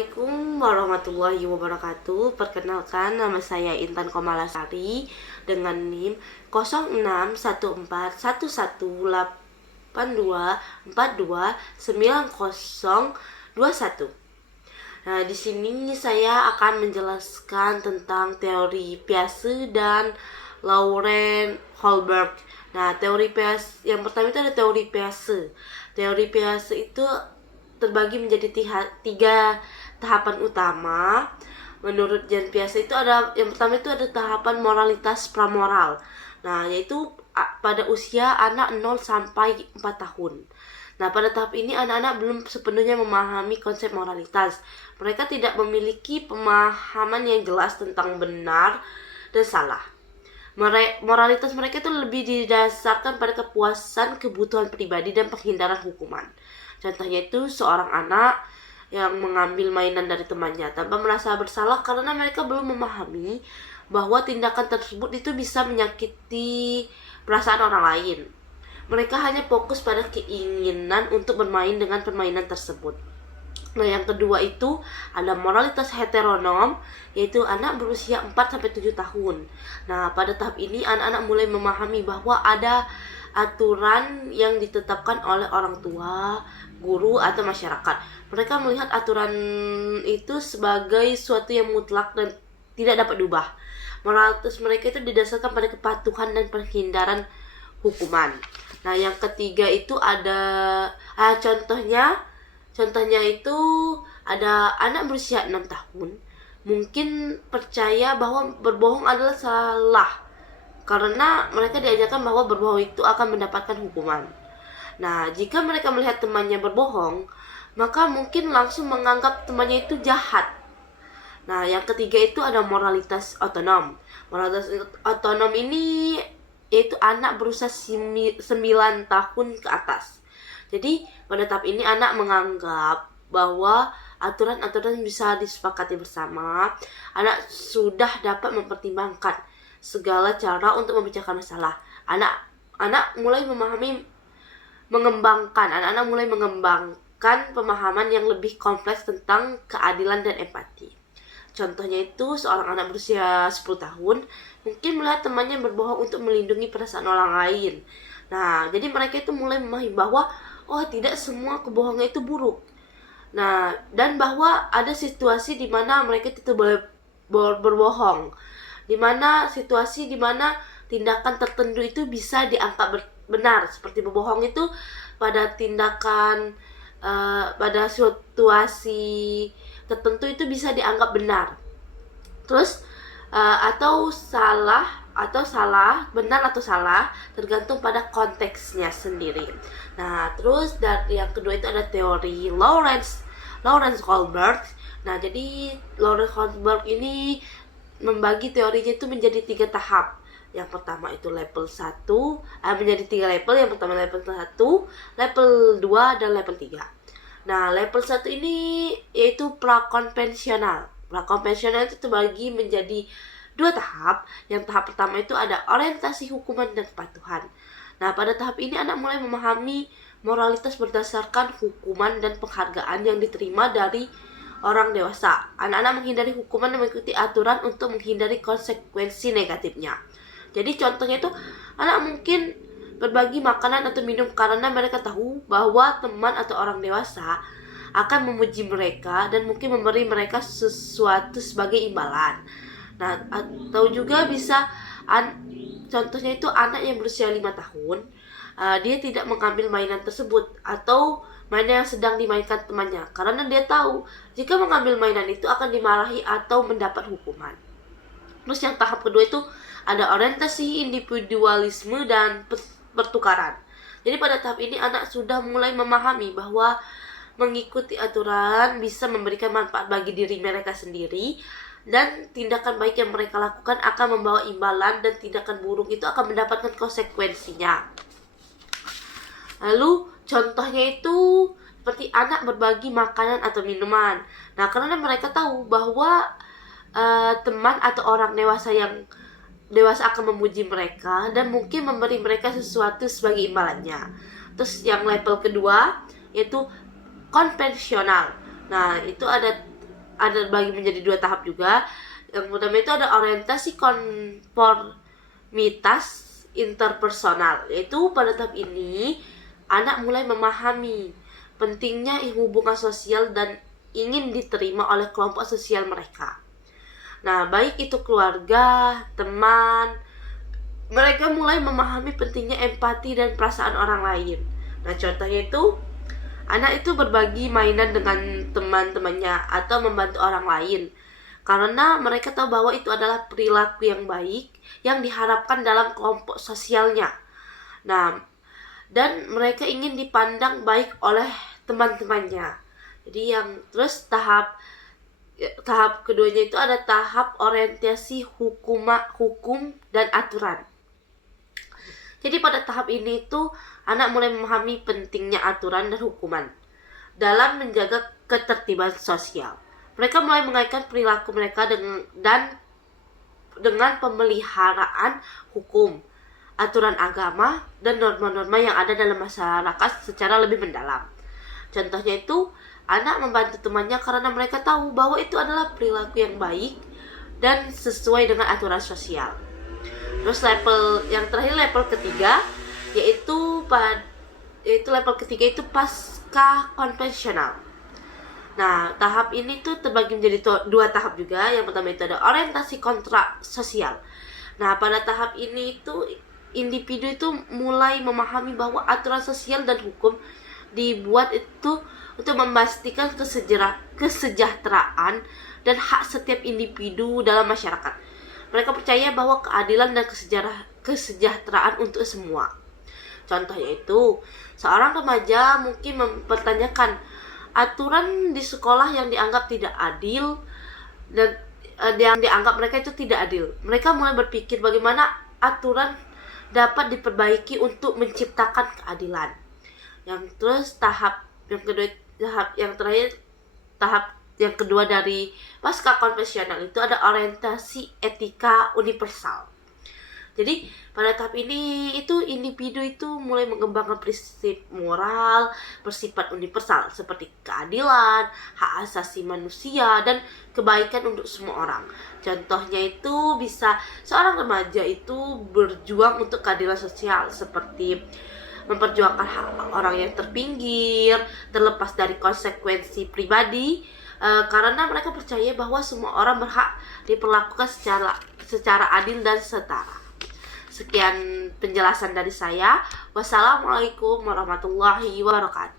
Assalamualaikum warahmatullahi wabarakatuh. Perkenalkan, nama saya Intan Komalasari dengan NIM 06141182429021. Nah, di sini saya akan menjelaskan tentang teori Piaget dan Laurent Holberg. Nah, teori Piaget yang pertama itu ada teori Piaget. Teori Piaget itu terbagi menjadi tiga tahapan utama. Menurut Jean Piaget itu ada yang pertama itu ada tahapan moralitas pramoral. Nah, yaitu pada usia anak 0 sampai 4 tahun. Nah, pada tahap ini anak-anak belum sepenuhnya memahami konsep moralitas. Mereka tidak memiliki pemahaman yang jelas tentang benar dan salah. Moralitas mereka itu lebih didasarkan pada kepuasan kebutuhan pribadi dan penghindaran hukuman. Contohnya itu seorang anak yang mengambil mainan dari temannya tanpa merasa bersalah karena mereka belum memahami bahwa tindakan tersebut itu bisa menyakiti perasaan orang lain. Mereka hanya fokus pada keinginan untuk bermain dengan permainan tersebut. Nah, yang kedua itu ada moralitas heteronom, yaitu anak berusia 4-7 tahun. Nah, pada tahap ini anak-anak mulai memahami bahwa ada aturan yang ditetapkan oleh orang tua, guru, atau masyarakat. Mereka melihat aturan itu sebagai suatu yang mutlak dan tidak dapat diubah. Moralitas mereka itu didasarkan pada kepatuhan dan penghindaran hukuman. Nah, yang ketiga itu ada contohnya itu ada anak berusia 6 tahun mungkin percaya bahwa berbohong adalah salah karena mereka diajarkan bahwa berbohong itu akan mendapatkan hukuman. Nah, jika mereka melihat temannya berbohong, maka mungkin langsung menganggap temannya itu jahat. Nah, yang ketiga itu ada moralitas otonom. Moralitas otonom ini yaitu anak berusia 9 tahun ke atas. Jadi, pada tahap ini anak menganggap bahwa aturan-aturan bisa disepakati bersama. Anak sudah dapat mempertimbangkan segala cara untuk membicarakan masalah. Anak-anak mulai mengembangkan pemahaman yang lebih kompleks tentang keadilan dan empati. Contohnya itu seorang anak berusia 10 tahun mungkin melihat temannya berbohong untuk melindungi perasaan orang lain. Nah, jadi mereka itu mulai memahami bahwa tidak semua kebohongan itu buruk. Nah, dan bahwa ada situasi di mana mereka itu boleh berbohong. Di mana situasi di mana tindakan tertentu itu bisa dianggap benar, seperti berbohong itu pada tindakan pada situasi tertentu itu bisa dianggap benar. Terus atau salah, benar atau salah tergantung pada konteksnya sendiri. Nah, terus dari yang kedua itu ada teori Laurent Holberg. Nah, jadi Laurent Holberg ini membagi teorinya itu menjadi 3 tahap. Yang pertama itu level 1, menjadi 3 level. Yang pertama level 1, level 2, dan level 3. Nah, level 1 ini yaitu prakonvensional. Prakonvensional itu terbagi menjadi 2 tahap. Yang tahap pertama itu ada orientasi hukuman dan kepatuhan. Nah, pada tahap ini anak mulai memahami moralitas berdasarkan hukuman dan penghargaan yang diterima dari orang dewasa. Anak-anak menghindari hukuman dan mengikuti aturan untuk menghindari konsekuensi negatifnya. Jadi contohnya itu anak mungkin berbagi makanan atau minum karena mereka tahu bahwa teman atau orang dewasa akan memuji mereka dan mungkin memberi mereka sesuatu sebagai imbalan. Nah, atau juga bisa contohnya itu anak yang berusia 5 tahun, dia tidak mengambil mainan tersebut atau mainan yang sedang dimainkan temannya karena dia tahu jika mengambil mainan itu akan dimarahi atau mendapat hukuman. Terus yang tahap kedua itu ada orientasi individualisme dan pertukaran. Jadi pada tahap ini anak sudah mulai memahami bahwa mengikuti aturan bisa memberikan manfaat bagi diri mereka sendiri dan tindakan baik yang mereka lakukan akan membawa imbalan dan tindakan buruk itu akan mendapatkan konsekuensinya. Lalu contohnya itu seperti anak berbagi makanan atau minuman. Nah, karena mereka tahu bahwa teman atau orang dewasa akan memuji mereka dan mungkin memberi mereka sesuatu sebagai imbalannya. Terus yang level kedua yaitu konvensional. Nah, itu ada ada bagi menjadi dua tahap juga. Yang pertama itu ada orientasi konformitas interpersonal, yaitu pada tahap ini anak mulai memahami pentingnya hubungan sosial dan ingin diterima oleh kelompok sosial mereka. Nah, baik itu keluarga, teman, mereka mulai memahami pentingnya empati dan perasaan orang lain. Nah, contohnya itu anak itu berbagi mainan dengan teman-temannya atau membantu orang lain karena mereka tahu bahwa itu adalah perilaku yang baik yang diharapkan dalam kelompok sosialnya. Nah, dan mereka ingin dipandang baik oleh teman-temannya. Jadi tahap keduanya itu ada tahap orientasi hukum dan aturan. Jadi pada tahap ini itu anak mulai memahami pentingnya aturan dan hukuman dalam menjaga ketertiban sosial. Mereka mulai mengaitkan perilaku mereka dengan pemeliharaan hukum, aturan agama, dan norma-norma yang ada dalam masyarakat secara lebih mendalam. Contohnya itu, anak membantu temannya karena mereka tahu bahwa itu adalah perilaku yang baik dan sesuai dengan aturan sosial. Terus level ketiga, yaitu level ketiga itu pasca konvensional. Nah, tahap ini tuh terbagi menjadi dua tahap juga. Yang pertama itu ada orientasi kontrak sosial. Nah, pada tahap ini itu individu itu mulai memahami bahwa aturan sosial dan hukum dibuat itu untuk memastikan kesejahteraan dan hak setiap individu dalam masyarakat. Mereka percaya bahwa keadilan dan kesejahteraan untuk semua. Contohnya itu, seorang remaja mungkin mempertanyakan aturan di sekolah yang dianggap tidak adil dan yang dianggap mereka itu tidak adil. Mereka mulai berpikir bagaimana aturan dapat diperbaiki untuk menciptakan keadilan. Tahap yang kedua dari pasca konvensional itu ada orientasi etika universal. Jadi pada tahap ini itu individu itu mulai mengembangkan prinsip moral bersifat universal seperti keadilan, hak asasi manusia, dan kebaikan untuk semua orang. Contohnya itu bisa seorang remaja itu berjuang untuk keadilan sosial seperti memperjuangkan hak orang yang terpinggir, terlepas dari konsekuensi pribadi, karena mereka percaya bahwa semua orang berhak diperlakukan secara adil dan setara. Sekian penjelasan dari saya. Wassalamualaikum warahmatullahi wabarakatuh.